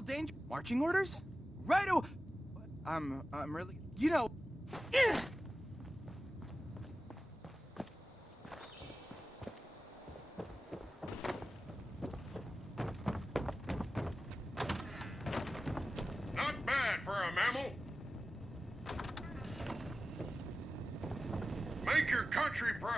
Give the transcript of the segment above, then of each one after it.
real danger. Marching orders? Right away. I'm really, you know. Not bad for a mammal. Make your country proud.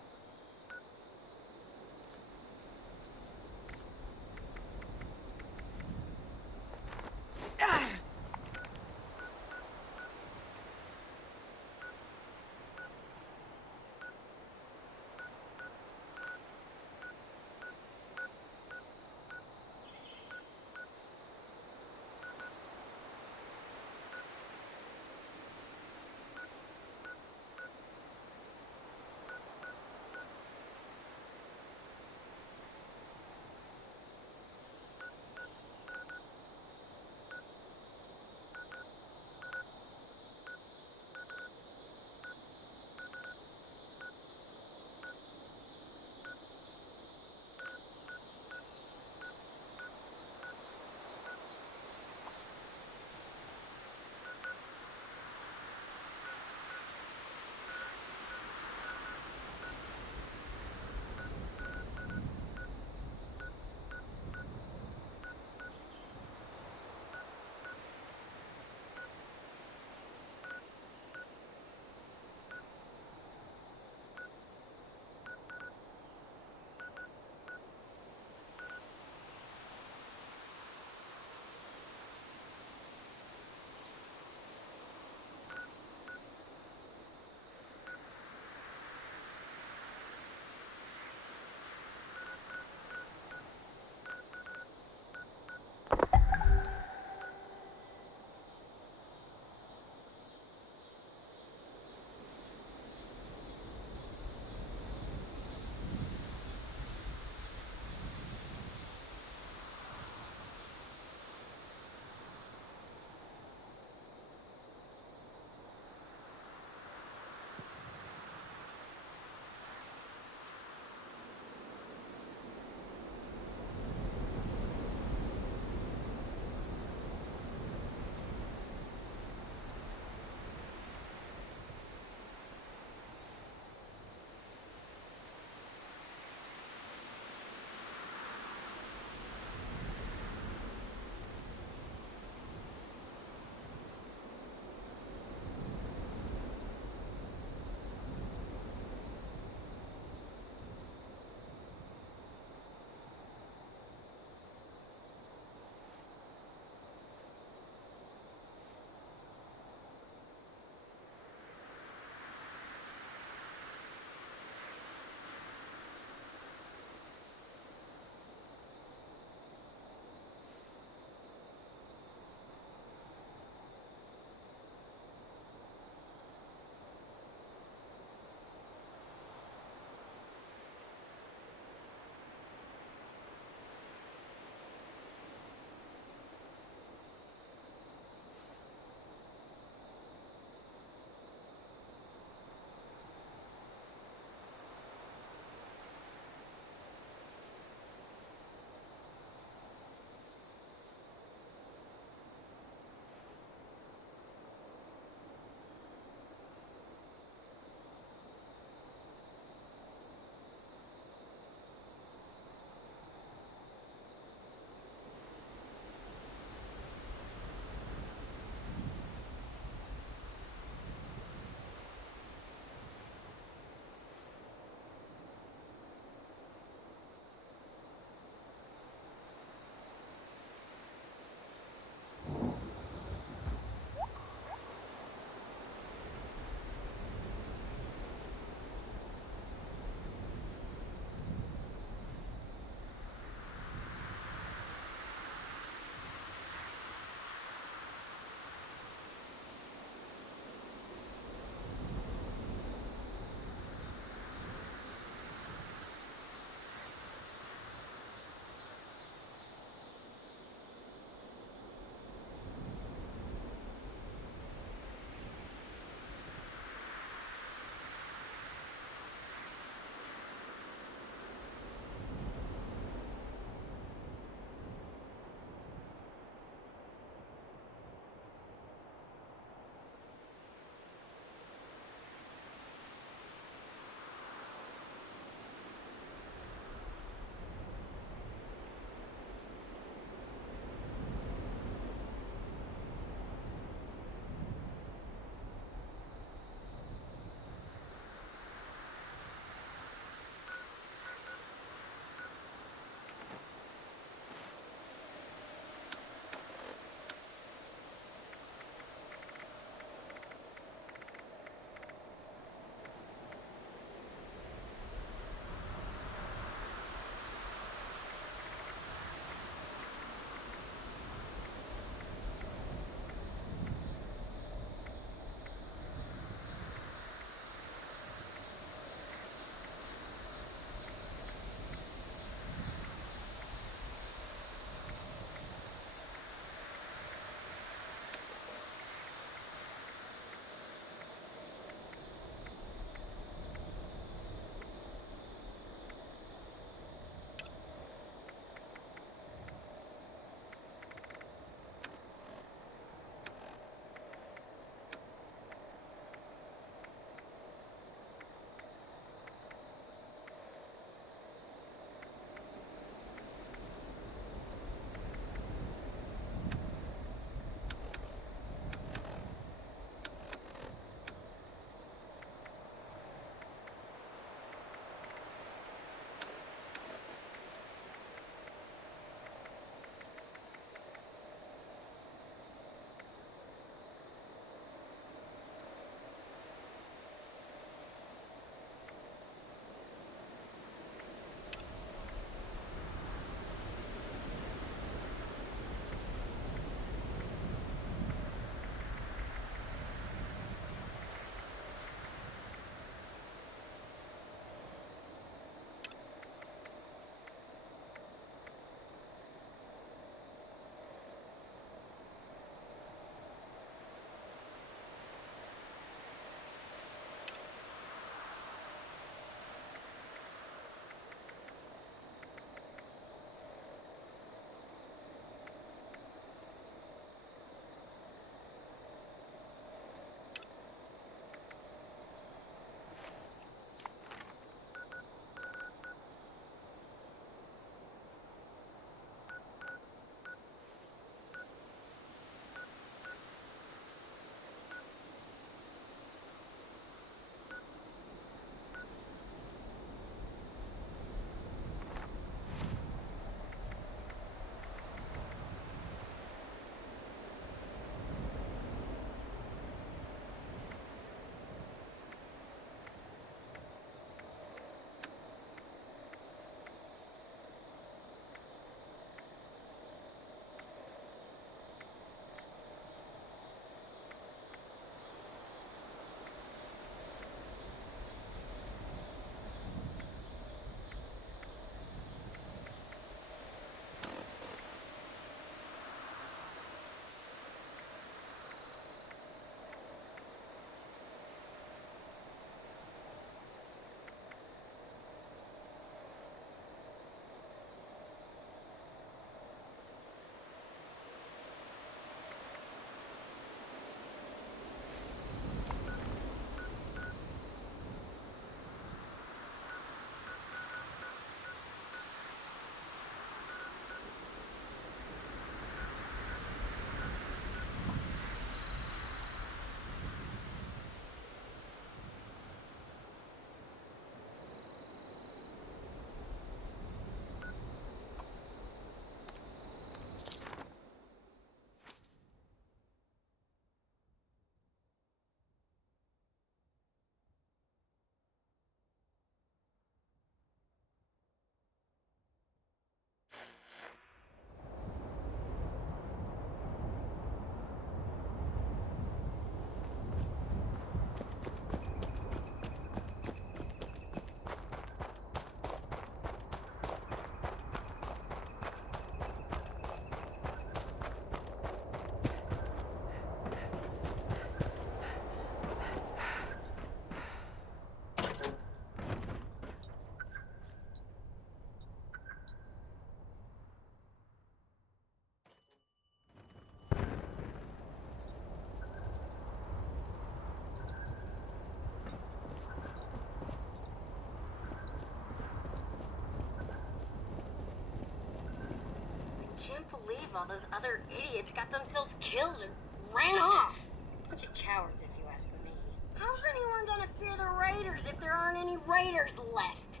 can't believe all those other idiots got themselves killed and ran off. Bunch of cowards, if you ask me. How's anyone gonna fear the Raiders if there aren't any Raiders left?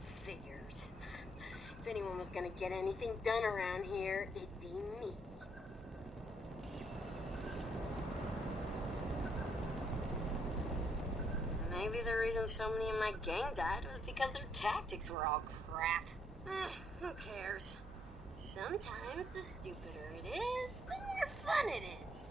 Figures. If anyone was gonna get anything done around here, it'd be me. Maybe the reason so many in my gang died was because their tactics were all crap. Who cares? Sometimes the stupider it is, the more fun it is.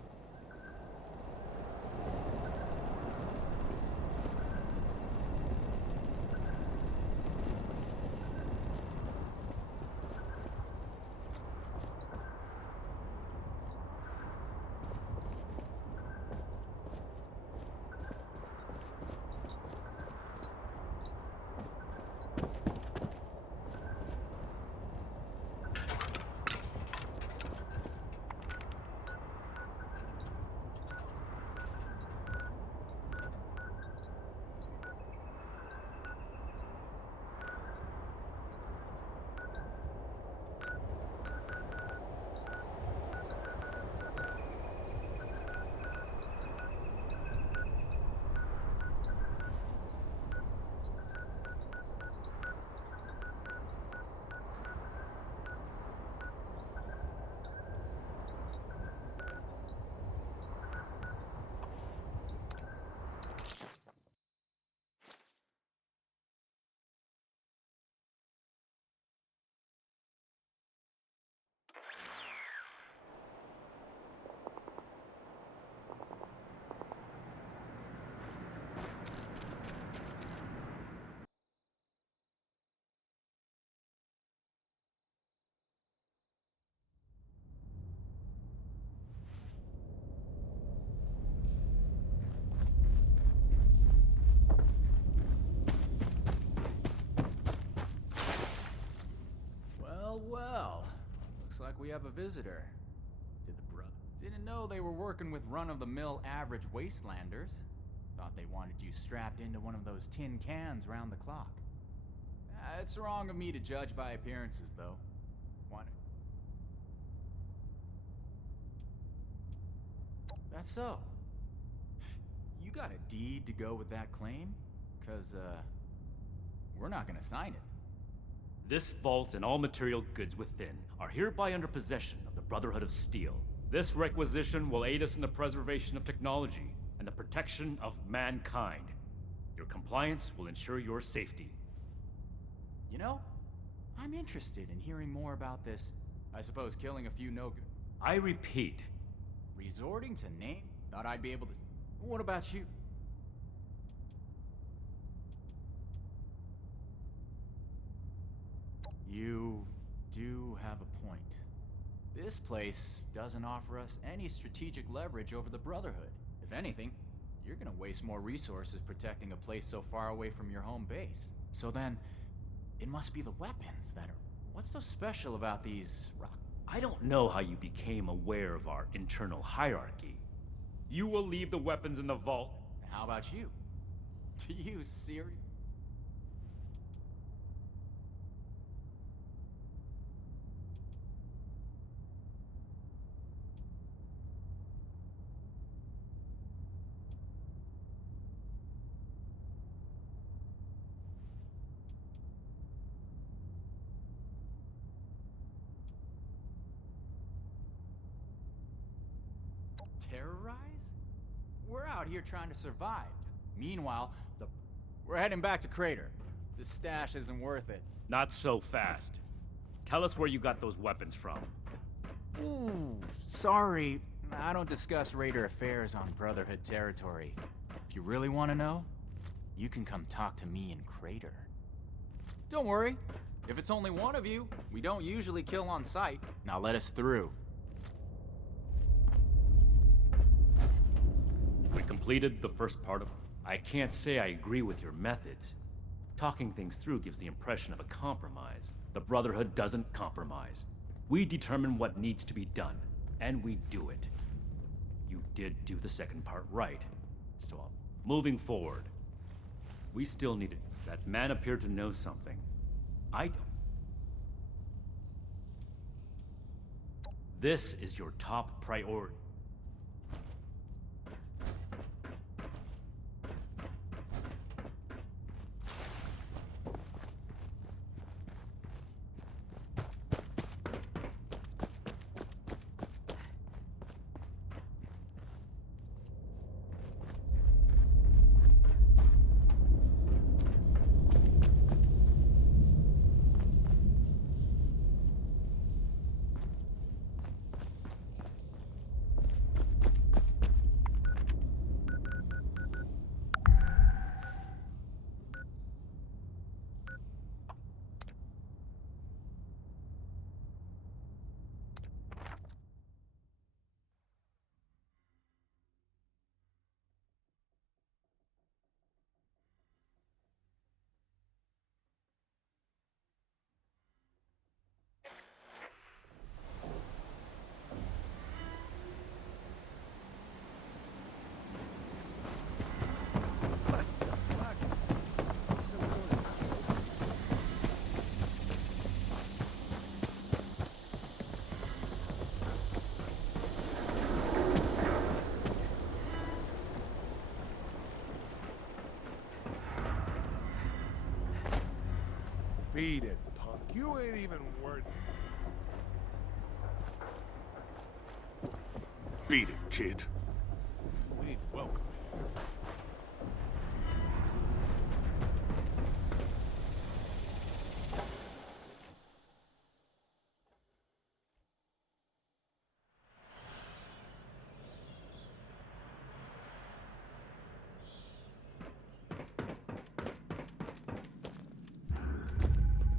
Well, looks like we have a visitor. Didn't know they were working with run-of-the-mill average wastelanders. Thought they wanted you strapped into one of those tin cans round the clock. It's wrong of me to judge by appearances, though. That's so. You got a deed to go with that claim? 'Cause, we're not gonna sign it. This vault and all material goods within are hereby under possession of the Brotherhood of Steel. This requisition will aid us in the preservation of technology and the protection of mankind. Your compliance will ensure your safety. You know, I'm interested in hearing more about this. I suppose killing a few no-good. I repeat. Resorting to name? Thought I'd be able to... What about you? You do have a point. This place doesn't offer us any strategic leverage over the Brotherhood. If anything, you're gonna waste more resources protecting a place so far away from your home base. So then, it must be the weapons that are... What's so special about these rock... I don't know how you became aware of our internal hierarchy. You will leave the weapons in the vault. And how about you? Do you serious? Terrorize? We're out here trying to survive. Meanwhile, we're heading back to Crater. The stash isn't worth it. Not so fast. Tell us where you got those weapons from. Ooh, sorry. I don't discuss Raider affairs on Brotherhood territory. If you really want to know, you can come talk to me in Crater. Don't worry. If it's only one of you, we don't usually kill on sight. Now let us through. We completed the first part of it. I can't say I agree with your methods. Talking things through gives the impression of a compromise. The Brotherhood doesn't compromise. We determine what needs to be done, and we do it. You did do the second part right. So, moving forward, we still need it. That man appeared to know something. I don't. This is your top priority. Beat it, punk. You ain't even worth it. Beat it, kid. We ain't welcome here.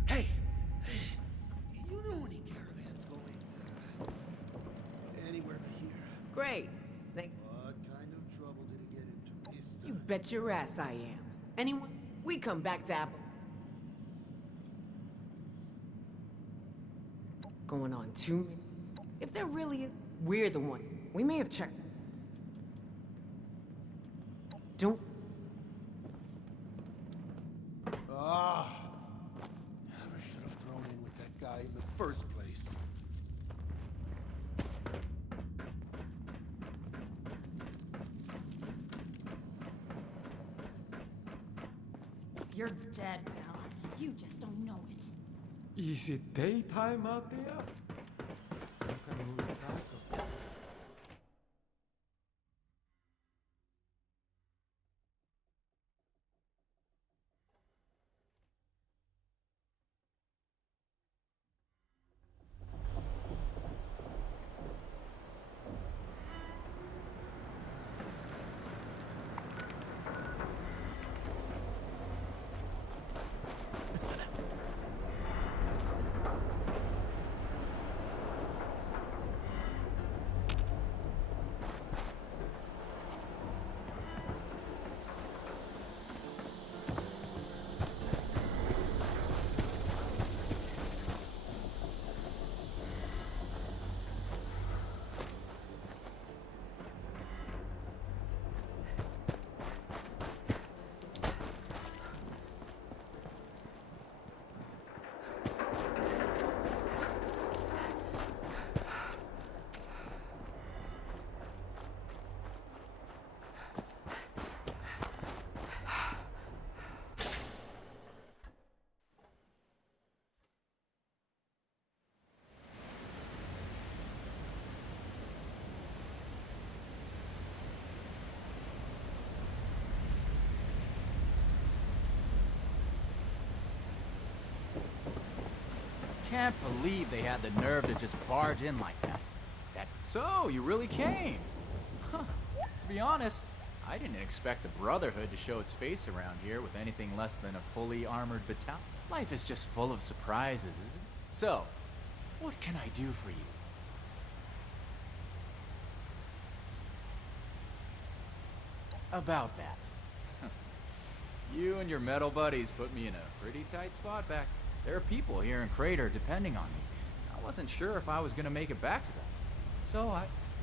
Hey, you know any caravans going anywhere but here? Great. Thanks. What kind of trouble did he get into this time? You bet your ass I am. Anyone? We come back to Apple. Going on 2 minutes. If there really is, we're the one. We may have checked. Don't. Ah, never should have thrown in with that guy in the first place. You're dead, pal. You just don't know it. Is it daytime out there? You can lose track of it. Can't believe they had the nerve to just barge in like that. So, you really came? Huh. To be honest, I didn't expect the Brotherhood to show its face around here with anything less than a fully armored battalion. Life is just full of surprises, isn't it? So, what can I do for you? About that. You and your metal buddies put me in a pretty tight spot back. There are people here in Crater depending on me. I wasn't sure if I was gonna make it back to them. So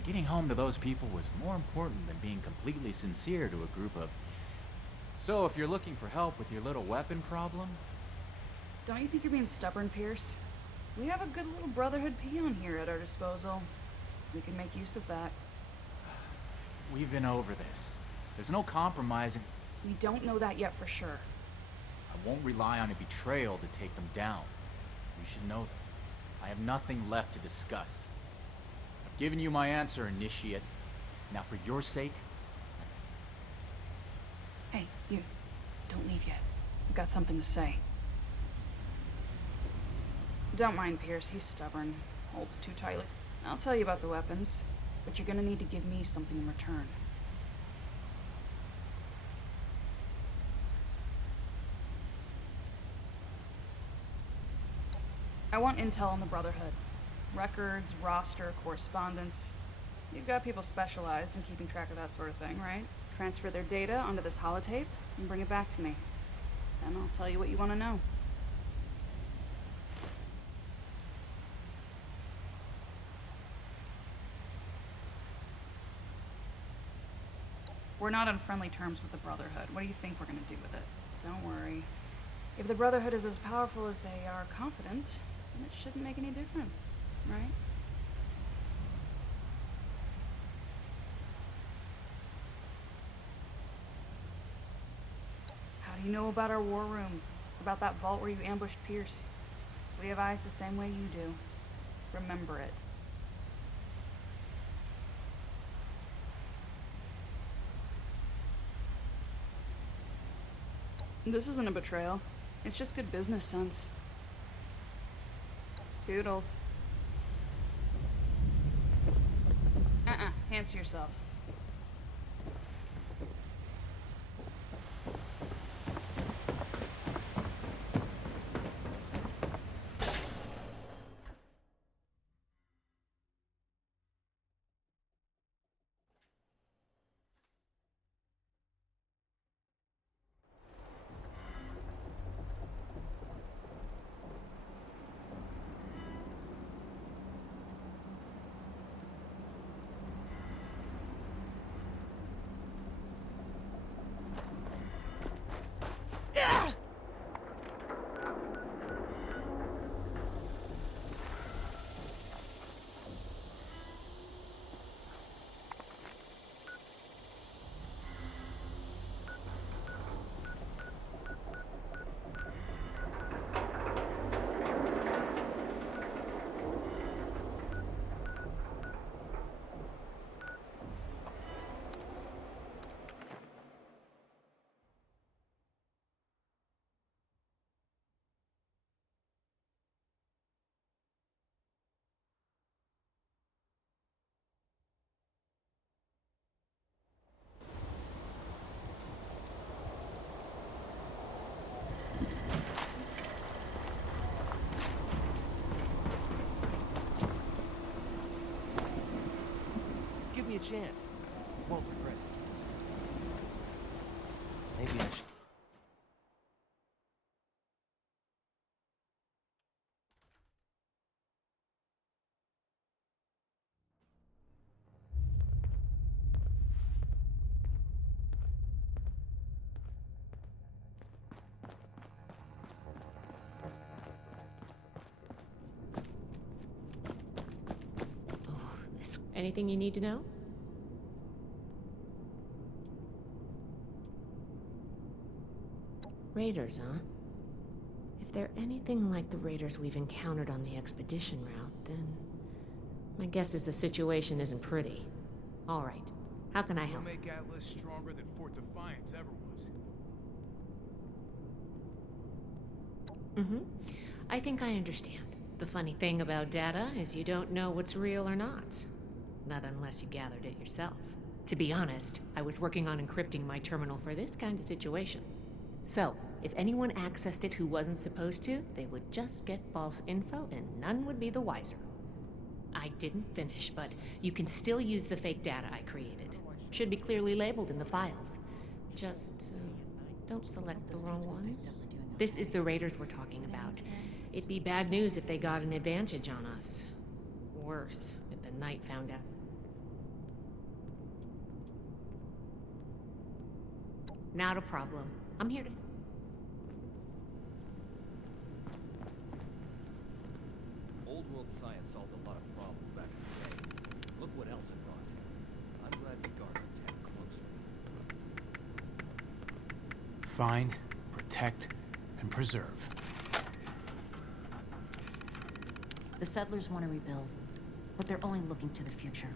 getting home to those people was more important than being completely sincere to a group of... So if you're looking for help with your little weapon problem... Don't you think you're being stubborn, Pierce? We have a good little Brotherhood peon here at our disposal. We can make use of that. We've been over this. There's no compromising. We don't know that yet for sure. I won't rely on a betrayal to take them down. You should know that. I have nothing left to discuss. I've given you my answer, Initiate. Now for your sake, Hey, you. Don't leave yet. I've got something to say. Don't mind Pierce, he's stubborn. Holds too tightly. I'll tell you about the weapons, but you're gonna need to give me something in return. I want intel on the Brotherhood. Records, roster, correspondence. You've got people specialized in keeping track of that sort of thing, right? Transfer their data onto this holotape and bring it back to me. Then I'll tell you what you want to know. We're not on friendly terms with the Brotherhood. What do you think we're gonna do with it? Don't worry. If the Brotherhood is as powerful as they are confident, then it shouldn't make any difference, right? How do you know about our war room? About that vault where you ambushed Pierce? We have eyes the same way you do. Remember it. This isn't a betrayal. It's just good business sense. Toodles. Hands to yourself. Give me a chance. Won't regret it. Maybe I should. Anything you need to know? Raiders, huh? If they're anything like the raiders we've encountered on the expedition route, then my guess is the situation isn't pretty. All right. How can I help? We'll make Atlas stronger than Fort Defiance ever was. I think I understand. The funny thing about data is you don't know what's real or not. Not unless you gathered it yourself. To be honest, I was working on encrypting my terminal for this kind of situation. So, if anyone accessed it who wasn't supposed to, they would just get false info and none would be the wiser. I didn't finish, but you can still use the fake data I created. Should be clearly labeled in the files. Just don't select the wrong one. This is the raiders we're talking about. It'd be bad news if they got an advantage on us. Worse, if the Knight found out. Not a problem. I'm here to... science solved a lot of problems back in the day. Look what else it brought. I'm glad we guard our tech closely. Find, protect, and preserve. The settlers want to rebuild, but they're only looking to the future.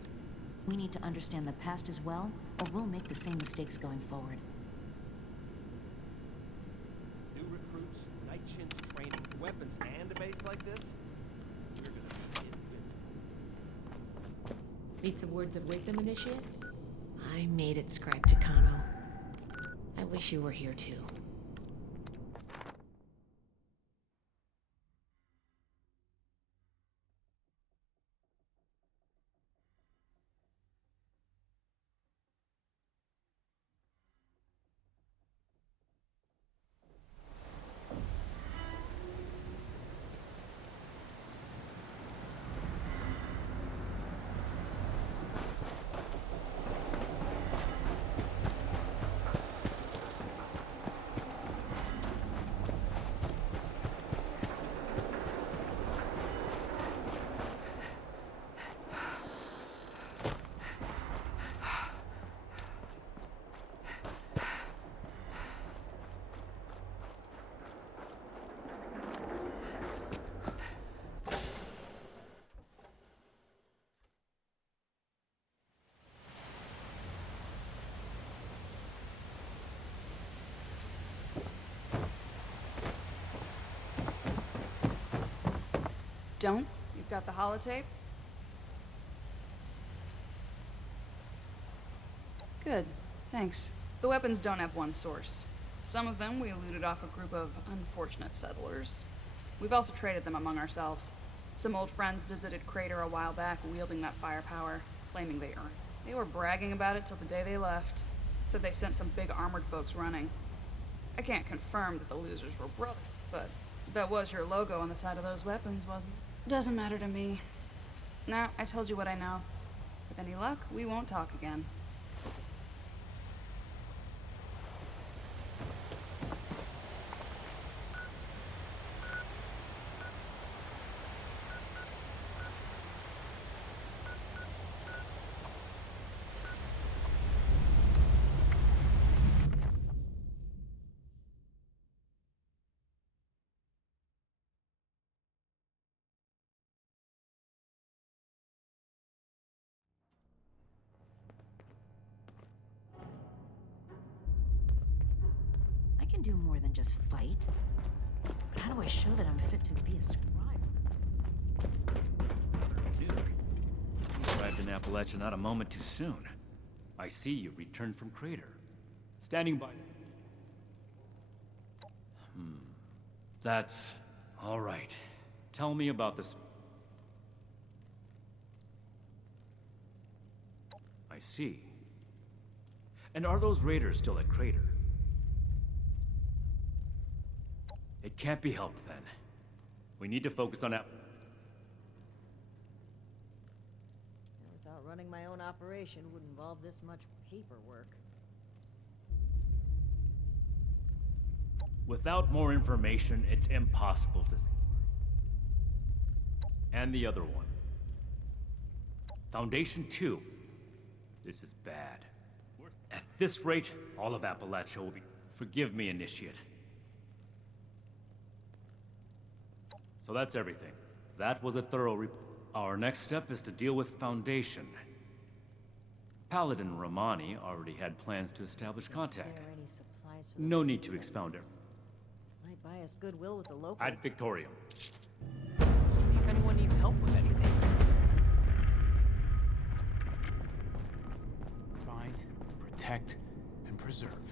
We need to understand the past as well, or we'll make the same mistakes going forward. New recruits, night shifts, training, weapons, and a base like this? We're gonna be invincible. Need some words of wisdom, Initiate? I made it, Scribe Takano. I wish you were here too. Don't? You've got the holotape? Good, thanks. The weapons don't have one source. Some of them we looted off a group of unfortunate settlers. We've also traded them among ourselves. Some old friends visited Crater a while back wielding that firepower, claiming they earned it. They were bragging about it till the day they left. Said they sent some big armored folks running. I can't confirm that the losers were brothers, but that was your logo on the side of those weapons, wasn't it? Doesn't matter to me. Nah, I told you what I know. With any luck, we won't talk again. I can do more than just fight. But how do I show that I'm fit to be a scribe? Dude, you arrived in Appalachia not a moment too soon. I see you returned from Crater. Standing by. That's all right. Tell me about this. I see. And are those raiders still at Crater? It can't be helped then. We need to focus on Without running my own operation would involve this much paperwork. Without more information, it's impossible to see. And the other one. Foundation 2. This is bad. At this rate, all of Appalachia will be... Forgive me, Initiate. So that's everything. That was a thorough report. Our next step is to deal with Foundation. Paladin Romani already had plans to establish contact. No need to expound it. Might buy us goodwill with the locals. Ad Victorium. See if anyone needs help with anything. Find, protect, and preserve.